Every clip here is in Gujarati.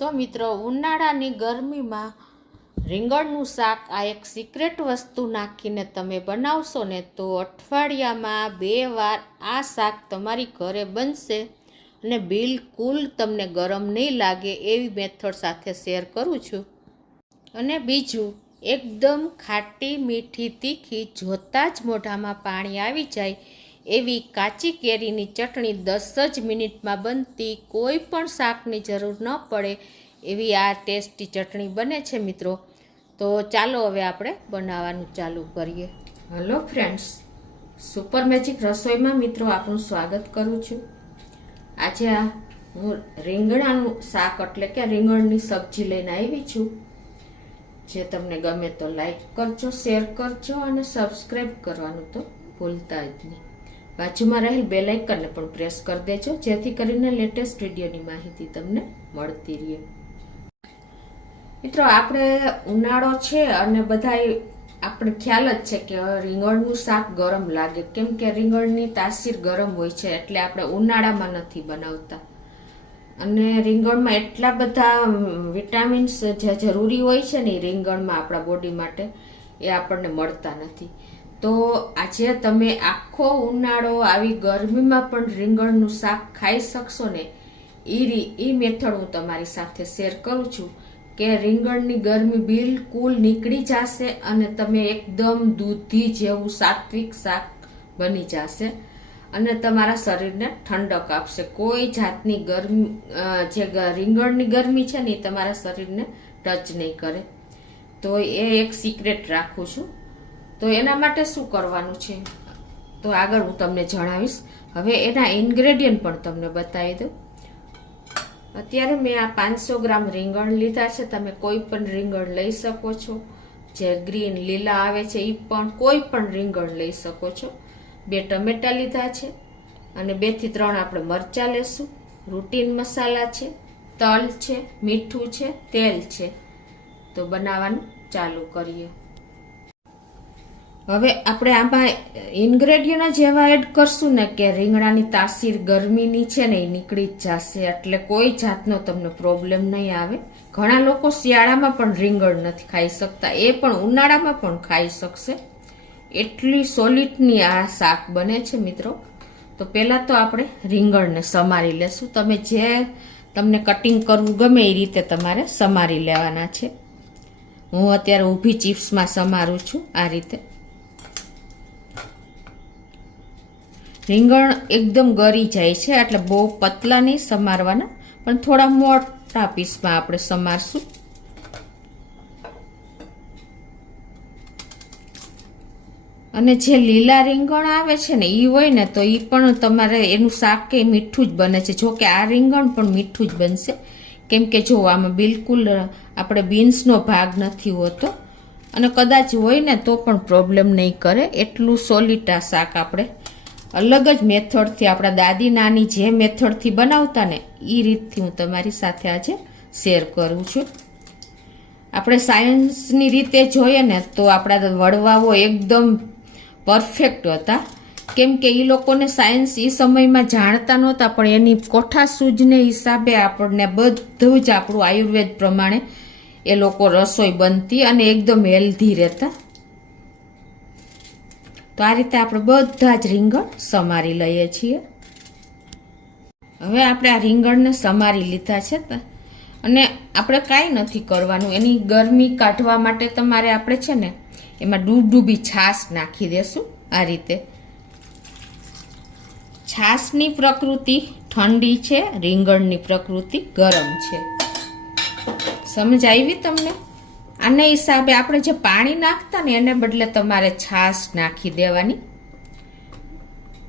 તો મિત્રો ઉનાળાની ગરમીમાં રીંગણનું શાક આ એક સિક્રેટ વસ્તુ નાખીને તમે બનાવશો ને તો અઠવાડિયામાં 2 વાર આ શાક તમારી ઘરે બનશે અને બિલકુલ તમને ગરમ નહીં લાગે એવી મેથડ સાથે શેર કરું છું. અને બીજું, એકદમ ખાટી મીઠી તીખી જોતાં જ મોઢામાં પાણી આવી જાય એવી કાચી કેરીની ચટણી 10 જ મિનિટમાં બનતી, કોઈ પણ શાકની જરૂર ન પડે એવી આ ટેસ્ટી ચટણી બને છે મિત્રો. તો ચાલો હવે આપણે બનાવવાનું ચાલુ કરીએ. હેલો ફ્રેન્ડ્સ, સુપર મેજિક રસોઈમાં મિત્રો આપનું સ્વાગત કરું છું. આજે હું રીંગણાનું શાક એટલે કે રીંગણની સબ્જી લઈને આવી છું. જે તમને ગમે તો લાઈક કરજો, શેર કરજો અને સબસ્ક્રાઈબ કરવાનું તો ભૂલતા જ નહીં. બાજુમાં રહેલ બેલ આઇકનને પણ પ્રેસ કરી દેજો, જેથી કરીને લેટેસ્ટ વિડીયોની માહિતી તમને મળતી રહે. મિત્રો, આપણે ઉનાળો છે અને બધાય આપણે ખ્યાલ જ છે કે રીંગણનું શાક ગરમ લાગે, કેમ કે રીંગણની તાસીર ગરમ હોય છે, એટલે આપણે ઉનાળામાં નથી બનાવતા. અને રીંગણમાં એટલા બધા વિટામિન્સ જે જરૂરી હોય છે ને રીંગણમાં આપણા બોડી માટે, એ આપણને મળતા નથી. તો આજે તમે આખો ઉનાળો આવી ગરમીમાં પણ રીંગણનું શાક ખાઈ શકશો ને એ મેથડ હું તમારી સાથે શેર કરું છું કે રીંગણની ગરમી બિલકુલ નીકળી જશે અને તમે એકદમ દૂધી જેવું સાત્વિક શાક બની જશે અને તમારા શરીરને ઠંડક આપશે. કોઈ જાતની ગરમી જે રીંગણની ગરમી છે ને એ તમારા શરીરને ટચ નહીં કરે. તો એ એક સિક્રેટ રાખું છું. તો એના માટે શું કરવાનું છે તો આગળ હું તમને જણાવીશ. હવે એના ઇન્ગ્રેડિયન્ટ પણ તમને બતાવી દઉં. અત્યારે મેં આ 500 ગ્રામ રીંગણ લીધા છે. તમે કોઈ પણ રીંગણ લઈ શકો છો, જે ગ્રીન લીલા આવે છે એ પણ કોઈ પણ રીંગણ લઈ શકો છો. 2 ટમેટા લીધા છે અને 2 થી 3 આપણે મરચાં લેશું. રૂટીન મસાલા છે, તલ છે, મીઠું છે, તેલ છે. તો બનાવવાનું ચાલુ કરીએ. હવે આપણે આમાં ઇન્ગ્રેડિયન્ટ જ એવા એડ કરશું ને કે રીંગણાની તાસીર ગરમીની છે ને એ નીકળી જ જશે, એટલે કોઈ જાતનો તમને પ્રોબ્લેમ નહીં આવે. ઘણા લોકો શિયાળામાં પણ રીંગણ નથી ખાઈ શકતા, એ પણ ઉનાળામાં પણ ખાઈ શકશે. એટલી સોલિડની આ શાક બને છે મિત્રો. તો પહેલાં તો આપણે રીંગણને સમારી લેશું. તમે જે તમને કટિંગ કરવું ગમે એ રીતે તમારે સમારી લેવાના છે. હું અત્યારે ઊભી ચિપ્સમાં સમારું છું આ રીતે. રીંગણ એકદમ ગળી જાય છે, એટલે બહુ પતલા નહીં સમારવાના, પણ થોડા મોટા પીસમાં આપણે સમારશું. અને જે લીલા રીંગણ આવે છે ને એ હોય ને તો એ પણ તમારે એનું શાક કે મીઠું જ બને છે. જો કે આ રીંગણ પણ મીઠું જ બનશે, કેમ કે જો આમાં બિલકુલ આપણે બીન્સનો ભાગ નથી હોતો, અને કદાચ હોય ને તો પણ પ્રોબ્લેમ નહીં કરે. એટલું સોલિડ આ શાક આપણે અલગ જ મેથડથી, આપણા દાદી નાની જે મેથડથી બનાવતા ને એ રીતથી હું તમારી સાથે આજે શેર કરું છું. આપણે સાયન્સની રીતે જોઈએ ને તો આપણા વડવાઓ એકદમ પરફેક્ટ હતા, કેમ કે એ લોકોને સાયન્સ એ સમયમાં જાણતા નહોતા, પણ એની કોઠાસૂઝને હિસાબે આપણને બધું જ આપણું આયુર્વેદ પ્રમાણે એ લોકો રસોઈ બનતી અને એકદમ હેલ્ધી રહેતા. તો આ રીતે આપણે બધા જ રીંગણ સમારી લઈએ છીએ. હવે આપણે આ રીંગણને સમારી લીધા છે અને આપણે કાંઈ નથી કરવાનું. એની ગરમી કાઢવા માટે તમારે આપણે છે ને એમાં ડૂબડૂબી છાશ નાખી દેશું આ રીતે. છાશની પ્રકૃતિ ઠંડી છે, રીંગણની પ્રકૃતિ ગરમ છે. સમજ આવી તમને? આને હિસાબે આપણે જે પાણી નાખતા ને એને બદલે તમારે છાશ નાખી દેવાની,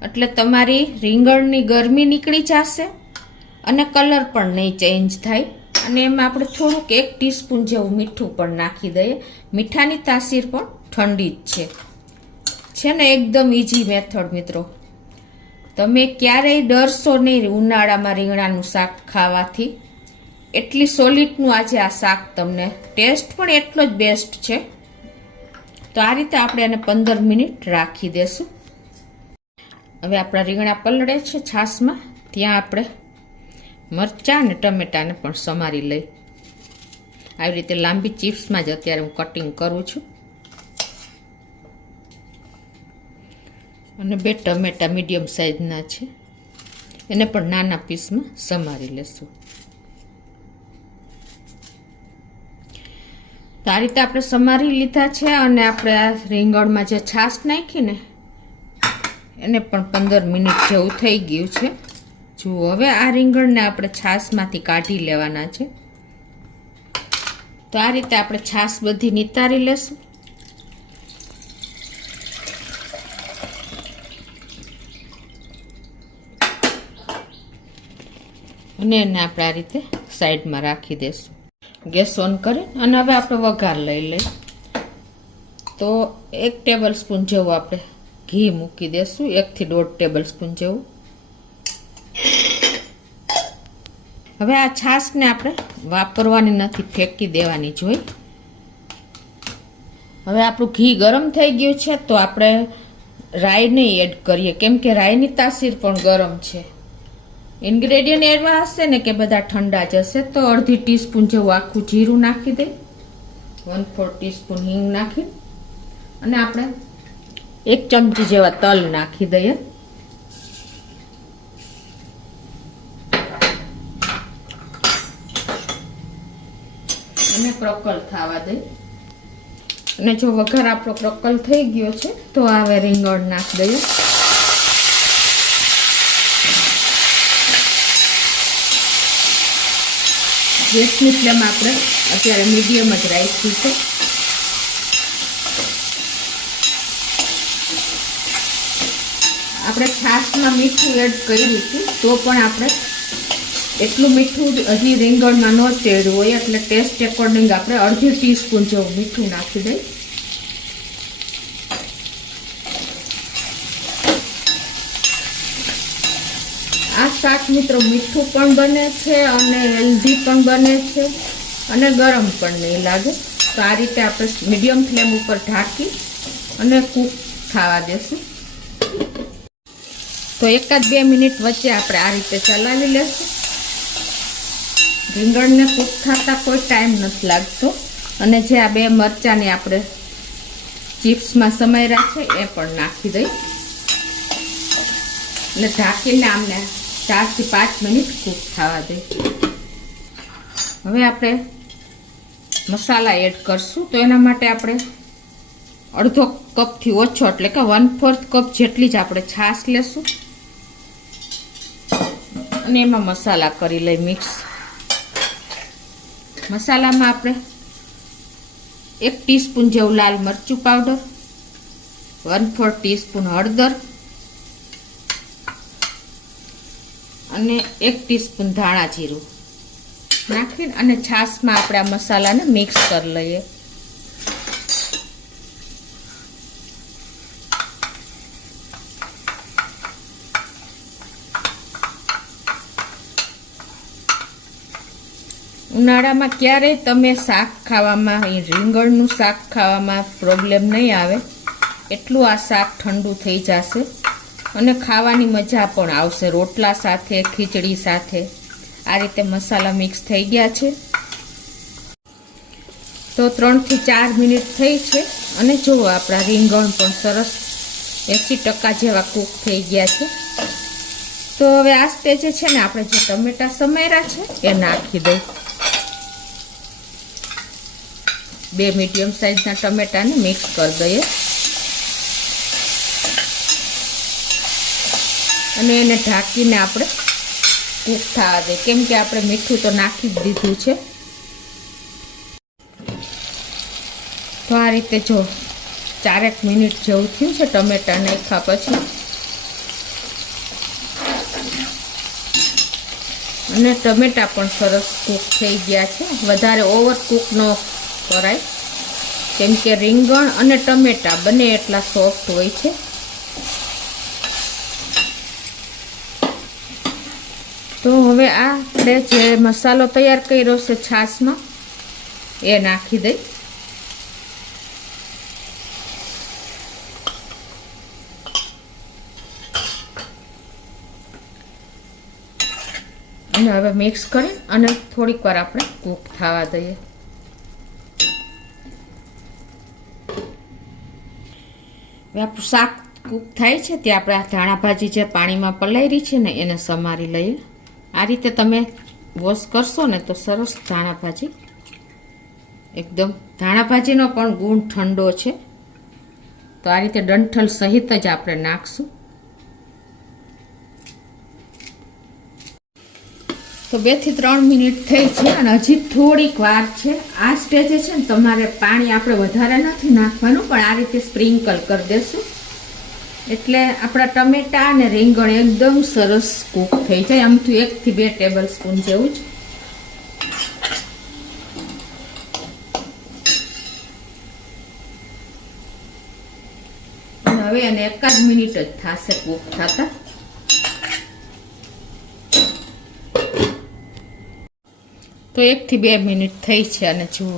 એટલે તમારી રીંગણની ગરમી નીકળી જશે અને કલર પણ નહીં ચેન્જ થાય. અને એમાં આપણે થોડુંક 1 ટીસ્પૂન જેવું મીઠું પણ નાખી દઈએ. મીઠાની તાસીર પણ ઠંડી જ છે ને એકદમ ઈઝી મેથડ મિત્રો. તમે ક્યારેય ડરશો નહીં ઉનાળામાં રીંગણાનું શાક ખાવાથી. એટલી સોલિડનું આજે આ શાક તમને ટેસ્ટ પણ એટલો જ બેસ્ટ છે. તો આ રીતે આપણે એને 15 મિનિટ રાખી દેશું. હવે આપણા રીંગણા પલળે છે છાશમાં, ત્યાં આપણે મરચાં અને ટમેટાને પણ સમારી લઈ. આવી રીતે લાંબી ચિપ્સમાં જ અત્યારે હું કટિંગ કરું છું. અને 2 ટમેટા મીડિયમ સાઇઝના છે, એને પણ નાના પીસમાં સમારી લેશું. તો આ રીતે આપણે સમારી લીધા છે. અને આપણે આ રીંગણમાં જે છાશ નાખીને એને પણ 15 મિનિટ જેવું થઈ ગયું છે. જુઓ, હવે આ રીંગણને આપણે છાશમાંથી કાઢી લેવાના છે. તો આ રીતે આપણે છાશ બધી નિતારી લેશું. અને એને આપણે આ રીતે સાઈડમાં રાખી દઈશું. ગેસ ઓન કરી અને હવે આપણે વઘાર લઈ લઈએ. તો 1 ટેબલ સ્પૂન જેવું આપણે ઘી મૂકી દઈશું, 1 થી 1.5 ટેબલ સ્પૂન જેવું. હવે આ છાશને આપણે વાપરવાની નથી, ફેંકી દેવાની જોઈ. હવે આપણું ઘી ગરમ થઈ ગયું છે, તો આપણે રાઈ નહીં એડ કરીએ, કેમ કે રાઈની તાસીર પણ ગરમ છે. ઇન્ગ્રેડિયન્ટ એવા હશે ને કે બધા ઠંડા જ હશે. તો અડધી ટીસ્પૂન જેવું આખું જીરું નાખી દઈ, 1/4 ટીસ્પૂન હિંગ નાખી અને આપણે 1 ચમચી જેવા તલ નાખી દઈએ. અને પ્રકલ થવા દઈ. અને જો વઘાર આપણો પ્રકલ થઈ ગયો છે, તો હવે રીંગણ નાખી દઈએ. ગેસની ફ્લેમ આપણે અત્યારે મીડિયમ જ રાખી છે. આપણે છાશમાં મીઠું એડ કર્યું હતું, તો પણ આપણે એટલું મીઠું હજી રીંગણમાં ન ચડ્યું હોય, એટલે ટેસ્ટ એકોર્ડિંગ આપણે અડધી ટીસ્પૂન જેવું મીઠું નાખી દઈએ. આ શાક મિત્રો મીઠું પણ બને છે અને હેલ્ધી પણ બને છે અને ગરમ પણ નહીં લાગે. તો આ રીતે આપણે મીડિયમ ફ્લેમ ઉપર ઢાંકી અને કૂક થવા દેશું. તો 1-2 મિનિટ વચ્ચે આપણે આ રીતે ચલાવી લેશું. રીંગણને કૂક થતા કોઈ ટાઈમ નથી લાગતો. અને જે આ 2 મરચાંની આપણે ચિપ્સમાં સમાર્યા છે એ પણ નાખી દઈ અને ઢાંકીને આમને 4 થી 5 મિનિટ કૂક થવા દઈ. હવે આપણે મસાલા એડ કરશું. તો એના માટે આપણે અડધો કપથી ઓછો, એટલે કે 1/4 કપ જેટલી જ આપણે છાશ લેશું અને એમાં મસાલા કરી લઈ મિક્સ. મસાલામાં આપણે 1 ટીસ્પૂન જેવું લાલ મરચું પાવડર, 1/4 ટીસ્પૂન હળદર અને 1 ટીસ્પૂન ધાણા જીરું નાખીને અને છાશમાં આપણે આ મસાલાને મિક્સ કરી લઈએ. ઉનાળામાં ક્યારેય તમે શાક ખાવામાં, રીંગણનું શાક ખાવામાં પ્રોબ્લેમ નહીં આવે. એટલું આ શાક ઠંડુ થઈ જશે અને ખાવાની મજા પણ આવશે, રોટલા સાથે, ખીચડી સાથે. આ રીતે મસાલા મિક્સ થઈ ગયા છે. તો 3 થી 4 મિનિટ થઈ છે અને જુઓ આપણા રીંગણ પણ સરસ 80% જેવા કૂક થઈ ગયા છે. તો હવે આ સ્ટેજે છે ને આપણે જે ટમેટા સમાર્યા છે એ નાખી દઈ. 2 મીડિયમ સાઇઝના ટમેટાને મિક્સ કરી દઈએ અને એને ઢાંકીને આપણે કૂક થવા દઈએ, કેમ કે આપણે મીઠું તો નાખી જ દીધું છે. તો આ રીતે જો 4 મિનિટ જેવું થયું છે ટમેટા નાખ્યા પછી. અને ટમેટા પણ સરસ કૂક થઈ ગયા છે. વધારે ઓવર કૂક ન કરાય, કેમ કે રીંગણ અને ટમેટા બંને એટલા સોફ્ટ હોય છે. તો હવે આ આપણે જે મસાલો તૈયાર કર્યો છે છાશમાં એ નાખી દઈ. અને હવે મિક્સ કરી અને થોડીક વાર આપણે કૂક થવા દઈએ. હવે આપણું શાક કૂક થાય છે ત્યાં આપણે આ ધાણા ભાજી જે પાણીમાં પલાળી છે ને એને સમારી લઈએ. આ રીતે તમે વોશ કરશો ને તો સરસ ધાણા ભાજી એકદમ, ધાણા ભાજીનો પણ ગુણ ઠંડો છે. તો આ રીતે ડંઠલ સહિત જ આપણે નાખશું. તો 2 થી 3 મિનિટ થઈ છે અને હજી થોડીક વાર છે. આ સ્ટેજે છે ને તમારે પાણી આપણે વધારે નથી નાખવાનું, પણ આ રીતે સ્પ્રિંકલ કરી દેશું એટલે આપણા ટમેટા અને રીંગણ એકદમ સરસ કૂક થઈ જાય. આમથી 1 થી 2 ટેબલ સ્પૂન જેવું જ. અને હવે એને 1 જ મિનિટ જ થશે કૂક થતા. તો 1 થી 2 મિનિટ થઈ છે અને જુઓ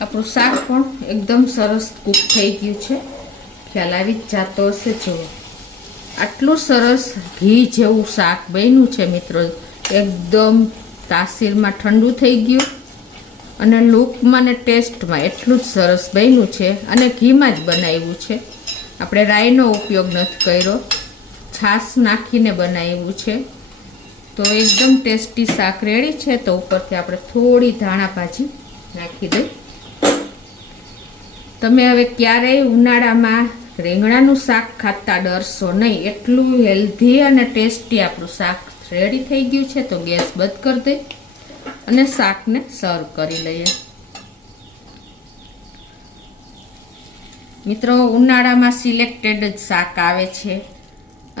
આપણું શાક પણ એકદમ સરસ કૂક થઈ ગયું છે. ખ્યાલ આવી જ જાતો હશે. જુઓ આટલું સરસ ઘી જેવું શાક બન્યું છે મિત્રો. એકદમ તાસીરમાં ઠંડુ થઈ ગયું અને લુકમાં ને ટેસ્ટમાં એટલું જ સરસ બન્યું છે. અને ઘીમાં જ બનાવ્યું છે, આપણે રાઈનો ઉપયોગ નથી કર્યો, છાશ નાખીને બનાવ્યું છે. તો એકદમ ટેસ્ટી શાક રેડી છે. તો ઉપરથી આપણે થોડી ધાણા ભાજી નાખી દઈએ. તમે હવે ક્યારેય ઉનાળામાં રીંગણાનું શાક ખાતા ડરશો નહીં. એટલું હેલ્ધી અને ટેસ્ટી આપણું શાક રેડી થઈ ગયું છે. તો ગેસ બંધ કરી દઈએ અને શાકને સર્વ કરી લઈએ. મિત્રો ઉનાળામાં સિલેક્ટેડ જ શાક આવે છે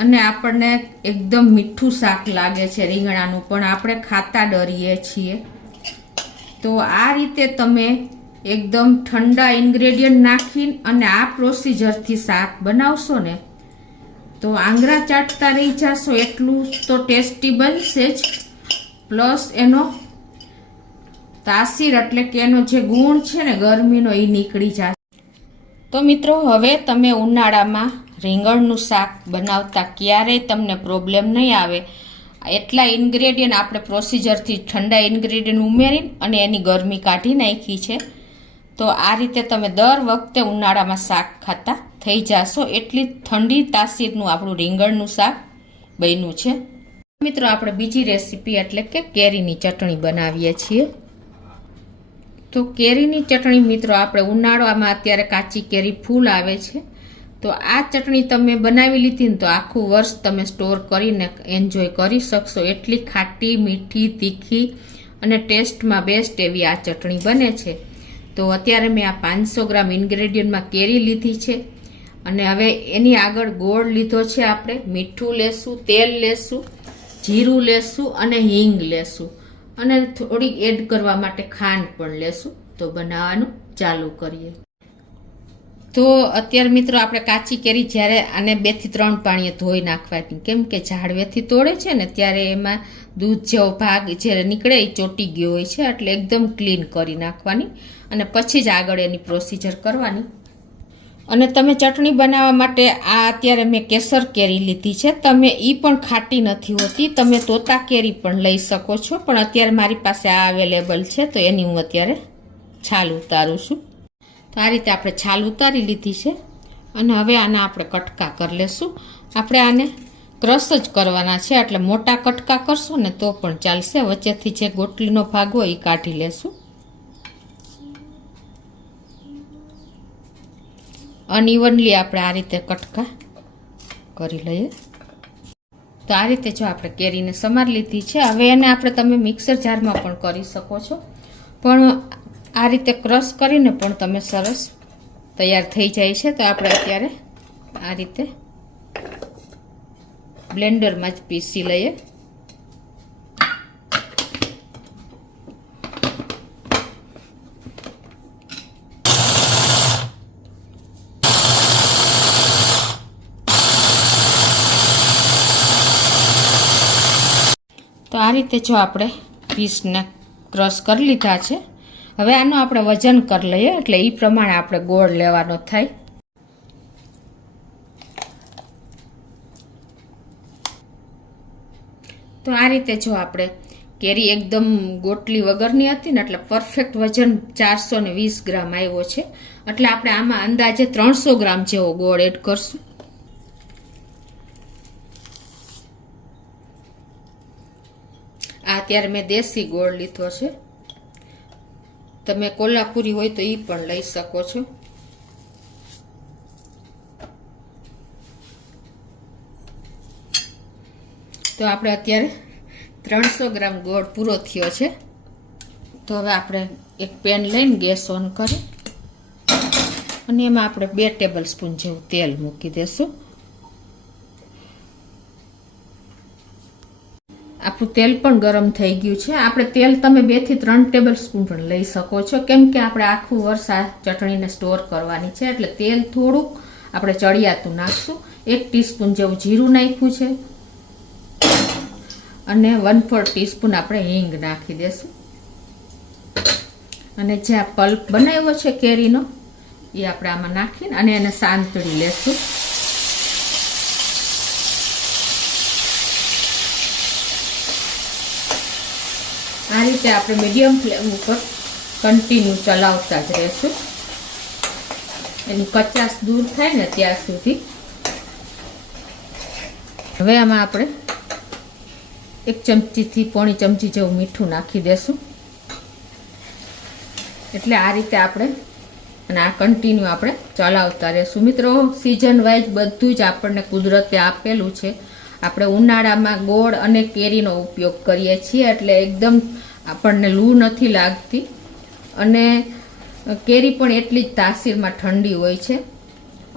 અને આપણને એકદમ મીઠું શાક લાગે છે રીંગણાનું, પણ આપણે ખાતા ડરીએ છીએ. તો આ રીતે તમે એકદમ ઠંડા ઇન્ગ્રેડિયન્ટ નાખીને અને આ પ્રોસીજરથી શાક બનાવશો ને તો આંગળા ચાટતા રહી જશો. એટલું તો ટેસ્ટી બનશે જ, પ્લસ એનો તાસીર એટલે કે એનો જે ગુણ છે ને ગરમીનો એ નીકળી જશે. તો મિત્રો હવે તમે ઉનાળામાં રીંગણનું શાક બનાવતા ક્યારેય તમને પ્રોબ્લેમ નહીં આવે. એટલા ઇન્ગ્રેડિયન્ટ આપણે પ્રોસીજરથી ઠંડા ઇન્ગ્રેડિયન્ટ ઉમેરીને અને એની ગરમી કાઢી નાખી છે. તો આ રીતે તમે દર વખતે ઉનાળામાં શાક ખાતા થઈ જશો. એટલી ઠંડી તાસીરનું આપણું રીંગણનું શાક બન્યું છે. મિત્રો આપણે બીજી રેસીપી એટલે કે કેરીની ચટણી બનાવીએ છીએ. તો કેરીની ચટણી મિત્રો આપણે ઉનાળામાં અત્યારે કાચી કેરી ફૂલ આવે છે. તો આ ચટણી તમે બનાવી લીધી ને તો આખું વર્ષ તમે સ્ટોર કરીને એન્જોય કરી શકશો. એટલી ખાટી, મીઠી, તીખી અને ટેસ્ટમાં બેસ્ટ એવી આ ચટણી બને છે. તો અત્યારે મેં આ 500 ગ્રામ ઇન્ગ્રેડિયન્ટમાં કેરી લીધી છે અને હવે એની આગળ ગોળ લીધો છે. આપણે મીઠું લેશું, તેલ લેશું, જીરું લેશું અને હિંગ લેશું અને થોડીક એડ કરવા માટે ખાંડ પણ લેશું. તો બનાવવાનું ચાલુ કરીએ. તો અત્યારે મિત્રો આપણે કાચી કેરી જ્યારે આને 2 થી 3 પાણીએ ધોઈ નાખવાની, કેમ કે ઝાડવેથી તોડે છે ને ત્યારે એમાં દૂધ જેવો ભાગ જ્યારે નીકળે એ ચોટી ગયો હોય છે. એટલે એકદમ ક્લીન કરી નાખવાની અને પછી જ આગળ એની પ્રોસીજર કરવાની. અને તમે ચટણી બનાવવા માટે આ અત્યારે મેં કેસર કેરી લીધી છે. તમે એ પણ ખાટી નથી હોતી, તમે તોતા કેરી પણ લઈ શકો છો, પણ અત્યારે મારી પાસે આ અવેલેબલ છે તો એની હું અત્યારે છાલ ઉતારું છું. તો આ રીતે આપણે છાલ ઉતારી લીધી છે અને હવે આના આપણે કટકા કરી લેશું. આપણે આને ક્રશ જ કરવાના છે, એટલે મોટા કટકા કરશું ને તો પણ ચાલશે. વચ્ચેથી જે ગોટલીનો ભાગ હોય એ કાઢી લેશું. અનઇવનલી આપણે આ રીતે કટકા કરી લઈએ. તો આ રીતે જો આપણે કેરીને સમારી લીધી છે. હવે એને આપણે તમે મિક્સર જારમાં પણ કરી શકો છો, પણ આ રીતે ક્રશ કરીને પણ તમે સરસ તૈયાર થઈ જાય છે. તો આપણે અત્યારે આ રીતે બ્લેન્ડરમાં જ પીસી લઈએ. તો આ રીતે જો આપણે પીસને ક્રશ કરી લીધા છે. હવે આનું આપણે વજન કરી લઈએ, એટલે એ પ્રમાણે આપણે ગોળ લેવાનો થાય. તો આ રીતે જો આપણે કેરી એકદમ ગોટલી વગરની હતી ને એટલે પરફેક્ટ વજન 420 ગ્રામ આવ્યો છે. એટલે આપણે આમાં અંદાજે 300 ગ્રામ જેવો ગોળ એડ કરશું. આ અત્યારે મેં દેશી ગોળ લીધો છે. તમે કોલ્હાપુરી હોય તો એ પણ લઈ શકો છો. તો આપણે અત્યારે 300 ગ્રામ ગોળ પૂરો થયો છે. તો હવે આપણે એક પેન લઈને ગેસ ઓન કરી અને એમાં આપણે 2 ટેબલ સ્પૂન જેવું તેલ મૂકી દેશું. આપણું તેલ પણ ગરમ થઈ ગયું છે. આપણે તેલ તમે 2 થી 3 ટેબલ સ્પૂન પણ લઈ શકો છો, કેમ કે આપણે આખું વર્ષ આ ચટણીને સ્ટોર કરવાની છે. એટલે તેલ થોડુંક આપણે ચડિયાતું નાખશું. 1 ટીસ્પૂન જેવું જીરું નાખ્યું છે અને 1/4 ટીસ્પૂન આપણે હિંગ નાખી દેશું. અને જે આ પલ્પ બનાવ્યો છે કેરીનો એ આપણે આમાં નાખીને અને એને સાંતળી લેશું. આ રીતે આપણે મીડિયમ ફ્લેમ ઉપર કન્ટિન્યુ ચલાવતા જ રહેશું, એની કચાશ દૂર થાય ને ત્યાં સુધી. હવે આમાં આપણે 1 ચમચીથી પોણી ચમચી જેવું મીઠું નાખી દેશું. એટલે આ રીતે આપણે અને આ કન્ટિન્યુ આપણે ચલાવતા રહેશું. મિત્રો, સિઝન વાઇઝ બધું જ આપણને કુદરતે આપેલું છે. આપણે ઉનાળામાં ગોળ અને કેરીનો ઉપયોગ કરીએ છીએ એટલે એકદમ આપણને લૂ નથી લાગતી અને કેરી પણ એટલી જ તાસીરમાં ઠંડી હોય છે.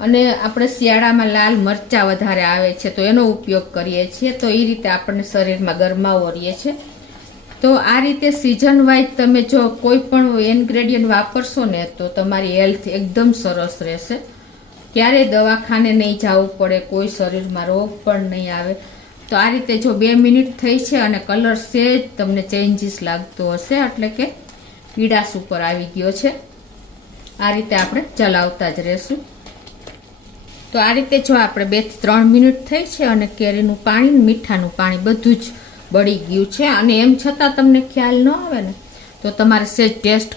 અને આપણે શિયાળામાં લાલ મરચાં વધારે આવે છે તો એનો ઉપયોગ કરીએ છીએ, તો એ રીતે આપણને શરીરમાં ગરમાવો રહે છે. તો આ રીતે સિઝન વાઇઝ તમે જો કોઈ પણ ઇન્ગ્રેડિયન્ટ વાપરશો ને તો તમારી હેલ્થ એકદમ સરસ રહેશે. ક્યારેય દવાખાને નહીં જવું પડે, કોઈ શરીરમાં રોગ પણ નહીં આવે. તો આ રીતે જો 2 મિનિટ થઈ છે અને કલર સેજ તમને ચેન્જીસ લાગતો હશે, એટલે કે પીળાશ ઉપર આવી ગયો છે. આ રીતે આપણે ચલાવતા જ રહેશું. તો આ રીતે જો આપણે 2 થી 3 મિનિટ થઈ છે અને કેરીનું પાણી, મીઠાનું પાણી બધું જ બળી ગયું છે અને એમ છતાં તમને ખ્યાલ ન આવે ને તો તમારે સેજ ટેસ્ટ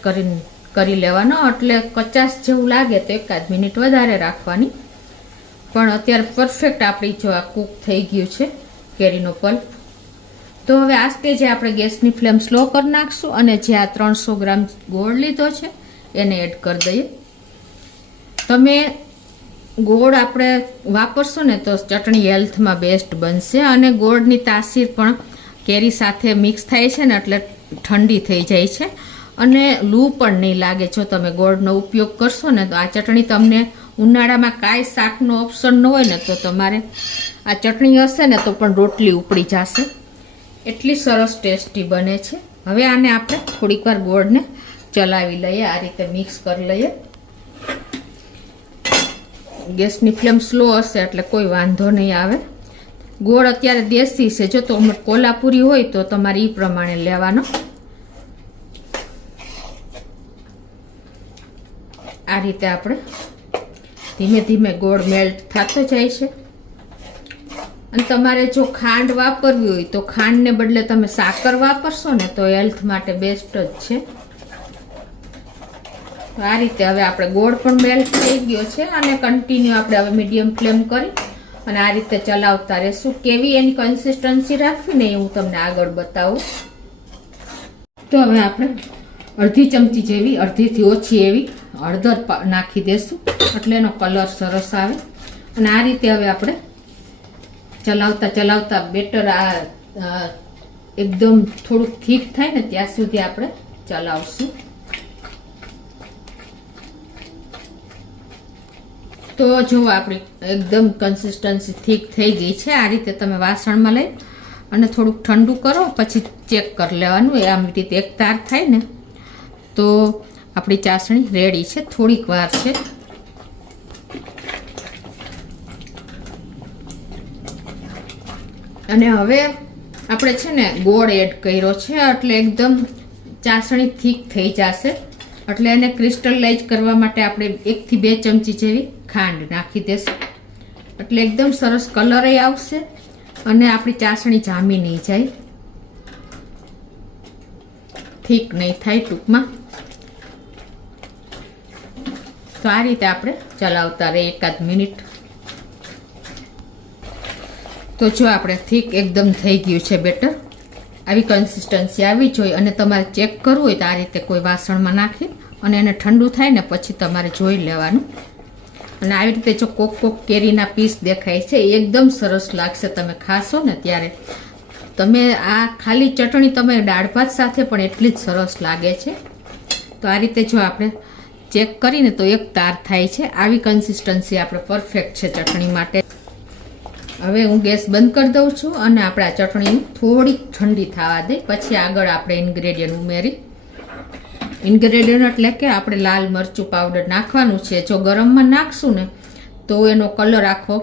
કરી લેવાનો. એટલે કચાશ જેવું લાગે તો 1 મિનિટ વધારે રાખવાની. પણ અત્યારે પરફેક્ટ આપણી જો આ કૂક થઈ ગયું છે કેરીનો પલ્પ. તો હવે આ સ્ટેજે આપણે ગેસની ફ્લેમ સ્લો કરી નાખશું અને જે આ 300 ગ્રામ ગોળ લીધો છે એને એડ કરી દઈએ. તમે ગોળ આપણે વાપરશો ને તો ચટણી હેલ્થમાં બેસ્ટ બનશે અને ગોળની તાસીર પણ કેરી સાથે મિક્સ થાય છે ને એટલે ઠંડી થઈ જાય છે અને લૂ પણ નહીં લાગે. જો તમે ગોળનો ઉપયોગ કરશો ને તો આ ચટણી તમને ઉનાળામાં કાંઈ શાકનો ઓપ્શન ન હોય ને તો તમારે આ ચટણી હશે ને તો પણ રોટલી ઉપડી જશે. એટલી સરસ ટેસ્ટી બને છે. હવે આને આપણે થોડીક વાર ગોળને ચલાવી લઈએ, આ રીતે મિક્સ કરી લઈએ. ગેસની ફ્લેમ સ્લો હશે એટલે કોઈ વાંધો નહીં આવે. ગોળ અત્યારે દેશી છે, જો તો કોલ્હાપુરી હોય તો તમારે એ પ્રમાણે લેવાનો. આ રીતે આપણે ધીમે ધીમે ગોળ મેલ્ટ થતો જાય છે. અને તમારે જો ખાંડ વાપરવી હોય તો ખાંડને બદલે તમે સાકર વાપરશો ને તો હેલ્થ માટે બેસ્ટ જ છે. આ રીતે હવે આપણે ગોળ પણ મેલ્ટ થઈ ગયો છે અને કન્ટિન્યુ આપણે હવે મીડિયમ ફ્લેમ કરી અને આ રીતે ચલાવતા રહેશું. કેવી એની કન્સિસ્ટન્સી રાખવી ને એ હું તમને આગળ બતાવું. તો હવે આપણે અડધી ચમચી જેવી, અડધીથી ઓછી એવી હળદર નાખી દેશું એટલે એનો કલર સરસ આવે. અને આ રીતે હવે આપણે ચલાવતા ચલાવતા બેટર આ એકદમ થોડુંક થીક થાય ને ત્યાં સુધી આપણે ચલાવશું. તો જો આપણી એકદમ કન્સિસ્ટન્સી થીક થઈ ગઈ છે. આ રીતે તમે વાસણમાં લઈ અને થોડુંક ઠંડુ કરો પછી ચેક કરી લેવાનું. એ આમ રીતે એક તાર થાય ને તો આપણી ચાસણી રેડી છે. થોડીક વાર છે. અને હવે આપણે છે ને ગોળ એડ કર્યો છે એટલે એકદમ ચાસણી થીક થઈ જશે. એટલે એને ક્રિસ્ટલાઇઝ કરવા માટે આપણે 1 થી 2 ચમચી જેવી ખાંડ નાખી દેશું એટલે એકદમ સરસ કલર આવશે અને આપણી ચાસણી જામી નહીં જાય. થીક નહીં થાય ટૂંકમાં. તો આ રીતે આપણે ચલાવતા રહે એકાદ મિનિટ. તો જો આપણે થીક એકદમ થઈ ગયું છે બેટર. આવી કન્સિસ્ટન્સી આવી જોઈએ અને તમારે ચેક કરવું હોય તો આ રીતે કોઈ વાસણમાં નાખી અને એને ઠંડુ થાય ને પછી તમારે જોઈ લેવાનું. અને આવી રીતે જો કોક કેરીના પીસ દેખાય છે એકદમ સરસ લાગશે તમે ખાશો ને ત્યારે. તમે આ ખાલી ચટણી તમે દાળ ભાત સાથે પણ એટલી જ સરસ લાગે છે. તો આ રીતે જો આપણે ચેક કરીને તો એક તાર થાય છે. આવી કન્સિસ્ટન્સી આપણે પરફેક્ટ છે ચટણી માટે. હવે હું ગેસ બંધ કરી દઉં છું અને આપણે આ ચટણી થોડીક ઠંડી થવા દઈ પછી આગળ આપણે ઇન્ગ્રેડિયન્ટ ઉમેરી. ઇન્ગ્રેડિયન્ટ એટલે કે આપણે લાલ મરચું પાવડર નાખવાનું છે. જો ગરમમાં નાખશું ને તો એનો કલર આખો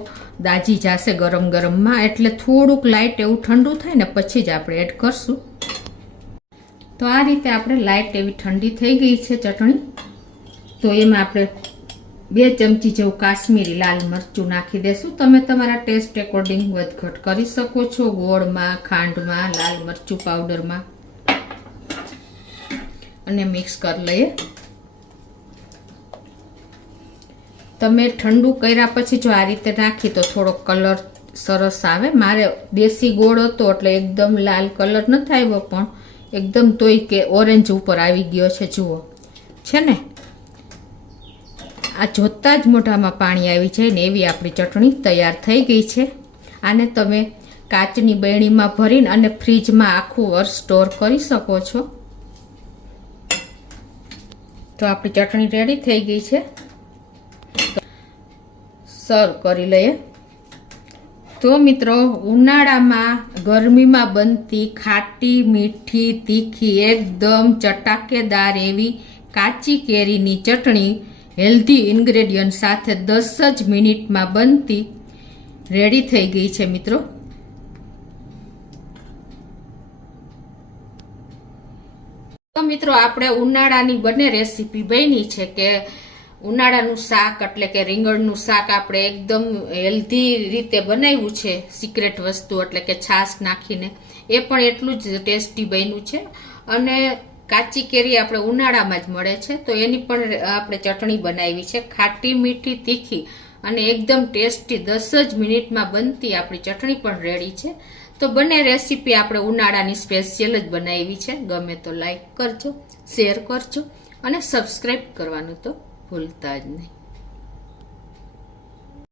દાજી જશે ગરમમાં, એટલે થોડુંક લાઇટ એવું ઠંડુ થાય ને પછી જ આપણે એડ કરશું. તો આ રીતે આપણે લાઇટ એવી ઠંડી થઈ ગઈ છે ચટણી. તો એમાં આપણે 2 ચમચી જેવું કાશ્મીરી લાલ મરચું નાખી દેશું. તમે તમારા ટેસ્ટ એકોર્ડિંગ વધઘટ કરી શકો છો, ગોળમાં, ખાંડમાં, લાલ મરચું પાવડરમાં. અને મિક્સ કરી લઈએ. તમે ઠંડુ કર્યા પછી જો આ રીતે નાખી તો થોડો કલર સરસ આવે. મારે દેશી ગોળ હતો એટલે એકદમ લાલ કલર નથી આવ્યો પણ એકદમ તોય કે ઓરેન્જ ઉપર આવી ગયો છે. જુઓ છે ને, આ જોતા જ મોઢામાં પાણી આવી જાય ને એવી આપણી ચટણી તૈયાર થઈ ગઈ છે. આને તમે કાચની બરણીમાં ભરીને અને ફ્રીજમાં આખું વર્ષ સ્ટોર કરી શકો છો. તો આપણી ચટણી રેડી થઈ ગઈ છે. સર્વ કરી લઈએ. તો મિત્રો, ઉનાળામાં ગરમીમાં બનતી ખાટી મીઠી તીખી એકદમ ચટાકેદાર એવી કાચી કેરીની ચટણી હેલ્ધી ઇન્ગ્રેડિયન્ટ સાથે 10 જ મિનિટમાં બનતી રેડી થઈ ગઈ છે મિત્રો. તો મિત્રો, આપણે ઉનાળાની બંને રેસીપી બની છે કે ઉનાળાનું શાક એટલે કે રીંગણનું શાક આપણે એકદમ હેલ્ધી રીતે બનાવ્યું છે. સિક્રેટ વસ્તુ એટલે કે છાશ નાખીને એ પણ એટલું જ ટેસ્ટી બન્યું છે. અને કાચી કેરી આપણે ઉનાળામાં જ મળે છે તો એની પણ આપણે ચટણી બનાવી છે ખાટી મીઠી તીખી અને એકદમ ટેસ્ટી. 10 જ મિનિટમાં બનતી આપણી ચટણી પણ રેડી છે. તો બંને રેસીપી આપણે ઉનાળાની સ્પેશિયલ જ બનાવી છે. ગમે તો લાઈક કરજો, શેર કરજો અને સબસ્ક્રાઈબ કરવાનું તો ભૂલતા જ નહીં.